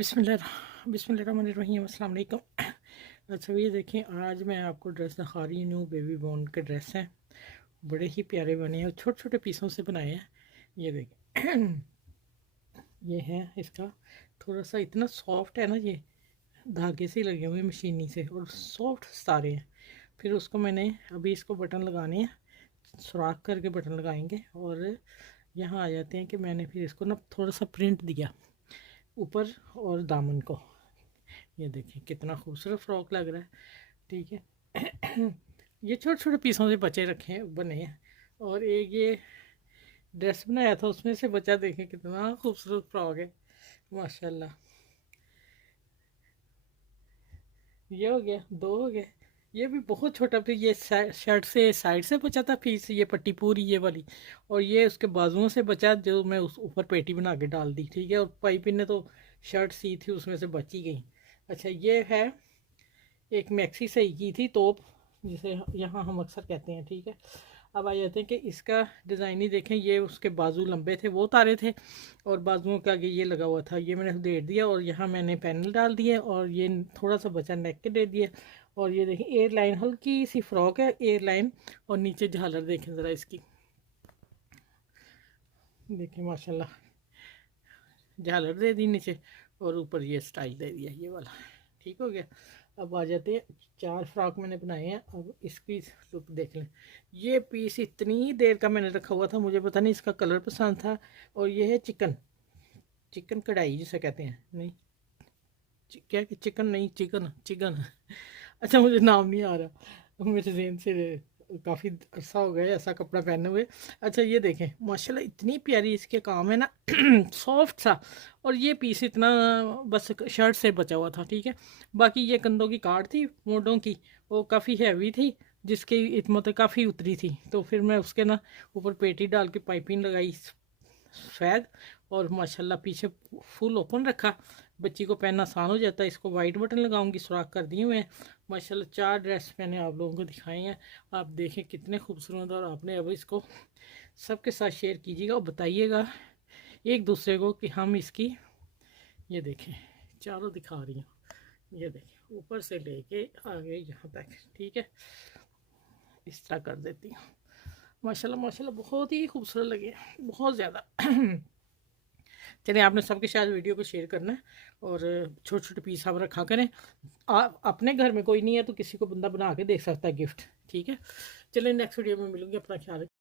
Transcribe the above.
बिस्मिल्लाहिर्रहमानिर्रहीम अस्सलाम वालेकुम। अच्छा ये देखें, आज मैं आपको ड्रेस दिखा रही हूँ। बेबी बॉर्न के ड्रेस हैं, बड़े ही प्यारे बने हैं, छोटे छोटे पीसों से बनाए हैं। ये देखें ये है इसका, थोड़ा सा इतना सॉफ्ट है ना, ये धागे से लगे हुए मशीनी से और सॉफ्ट सारे हैं। फिर उसको मैंने अभी इसको बटन लगाने हैं, सुराख करके बटन लगाएंगे। और यहाँ आ जाते हैं कि मैंने फिर इसको ना थोड़ा सा प्रिंट दिया ऊपर और दामन को। ये देखिए कितना खूबसूरत फ्रॉक लग रहा है। ठीक है ये छोटे छोटे पीसों से बचे रखे हैं, बने हैं। और एक ये ड्रेस बनाया था, उसमें से बचा, देखें कितना खूबसूरत फ्रॉक है माशाल्लाह। ये हो गया, दो हो गए। ये भी बहुत छोटा पीस, ये शर्ट से साइड से बचा था पीस, ये पट्टी पूरी ये वाली। और ये उसके बाजुओं से बचा, जो मैं उस ऊपर पेटी बना के डाल दी। ठीक है, और पाइपिन ने तो शर्ट सी थी, उसमें से बची गई। अच्छा ये है एक मैक्सी सही की थी तोप, जिसे यहाँ हम अक्सर कहते हैं। ठीक है, अब आ जाते हैं कि इसका डिज़ाइन ही देखें। ये उसके बाजू लंबे थे, वो तारे थे, और बाजुओं के आगे ये लगा हुआ था। ये मैंने दे दिया और यहाँ मैंने पैनल डाल दिए, और ये थोड़ा सा बचा नेक के दे दिए। और ये देखें एयर लाइन, हल्की सी फ्रॉक है एयर लाइन। और नीचे झालर देखें ज़रा इसकी, देखें माशाल्लाह, झालर दे दी नीचे, और ऊपर ये स्टाइल दे दिया ये वाला। ठीक हो गया। अब आ जाते हैं, चार फ्रॉक मैंने बनाए हैं, अब इसकी लुक देख लें। ये पीस इतनी देर का मैंने रखा हुआ था, मुझे पता नहीं इसका कलर पसंद था। और ये है चिकन, चिकन कढ़ाई जिसे कहते हैं, नहीं क्या चिकन नहीं, चिकन चिकन अच्छा मुझे नाम नहीं आ रहा, मेरे जहन से काफ़ी अरसा हो गया ऐसा कपड़ा पहने हुए। अच्छा ये देखें माशाल्लाह, इतनी प्यारी इसके काम है ना सॉफ्ट सा। और ये पीस इतना बस शर्ट से बचा हुआ था। ठीक है, बाकी ये कंधों की काट थी मोढों की, वो काफ़ी हैवी थी, जिसकी इतमत काफ़ी उतरी थी। तो फिर मैं उसके ना ऊपर पेटी डाल के पाइपिंग लगाई सफ़ेद, और माशाल्लाह पीछे फुल ओपन रखा। बच्ची को पहनना आसान हो जाता है। इसको वाइट बटन लगाऊंगी, सुराख कर दिए हुए हैं। माशाल्लाह चार ड्रेस मैंने आप लोगों को दिखाए हैं, आप देखें कितने खूबसूरत। और आपने अब इसको सबके साथ शेयर कीजिएगा और बताइएगा एक दूसरे को कि हम इसकी, ये देखें चारों दिखा रही हूँ, ये देखें ऊपर से लेके आगे यहाँ तक। ठीक है, इस तरह कर देती हूँ। माशाल्लाह माशाल्लाह बहुत ही खूबसूरत लगे, बहुत ज़्यादा चलिए, आपने सबके साथ वीडियो को शेयर करना है, और छोटे छोटे पीस आप रखा करें। आप अपने घर में कोई नहीं है तो किसी को बंदा बना के दे सकता है गिफ्ट। ठीक है, चलिए नेक्स्ट वीडियो में मिलूंगी, अपना ख्याल रखें।